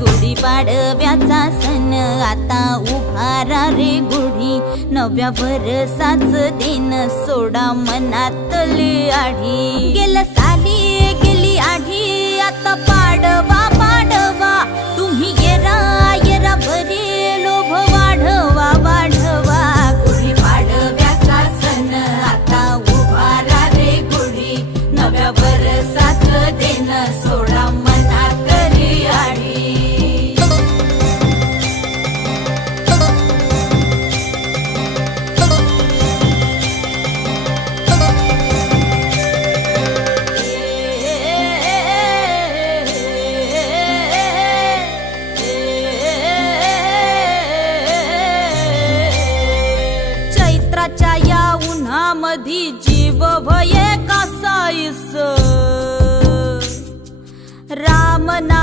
गुढीपाडव्याचा सण आता उभारा रे गुढी, नव्या वर्षाच दिन सोडा मनातली आढी। गेल्या साली गेली आढी, आता पाडवा पाडवा, तुम्ही येरा येरा भरी लोभ वाढवा वाढवा। गुढीपाडव्याचा सण आता उभारा रे गुढी, नव्या वर्षाच दिन सोडा मनातली आढी। चैत्राच्या या उन्हामधी जीव भये कासाईस, राम नाम